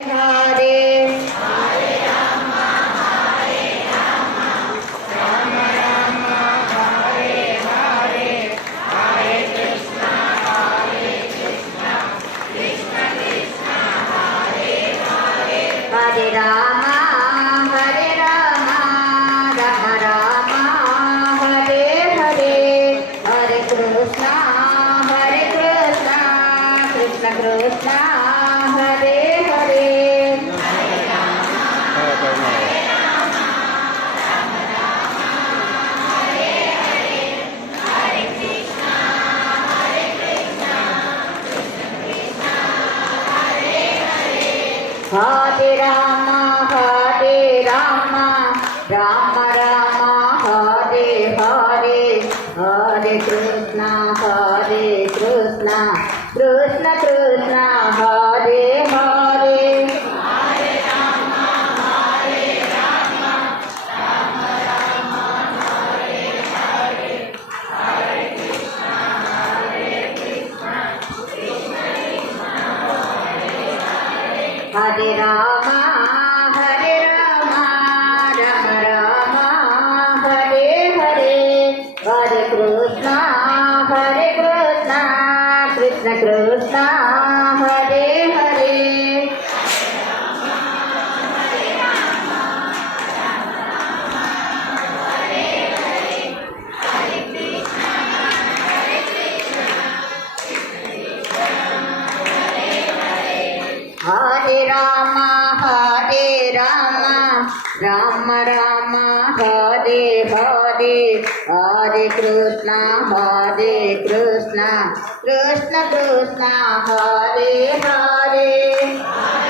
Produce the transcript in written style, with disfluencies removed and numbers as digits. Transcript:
Hare Hare Rama, Hare Rama, Rama Rama, Hare Hare, Hare Krishna, Krishna Krishna, Hare Hare. Hare Rama, Rama Rama, Hare Hare, Hare Krishna, Krishna Krishna, Hare Hare. Hare Rama, Rama Rama, Hare Hare, Hare Krishna, Krishna Krishna, Hare Hare. Hare Rama, Rama Rama, Hare Hare, Hare Krishna, Krishna Krishna, Hare Hare.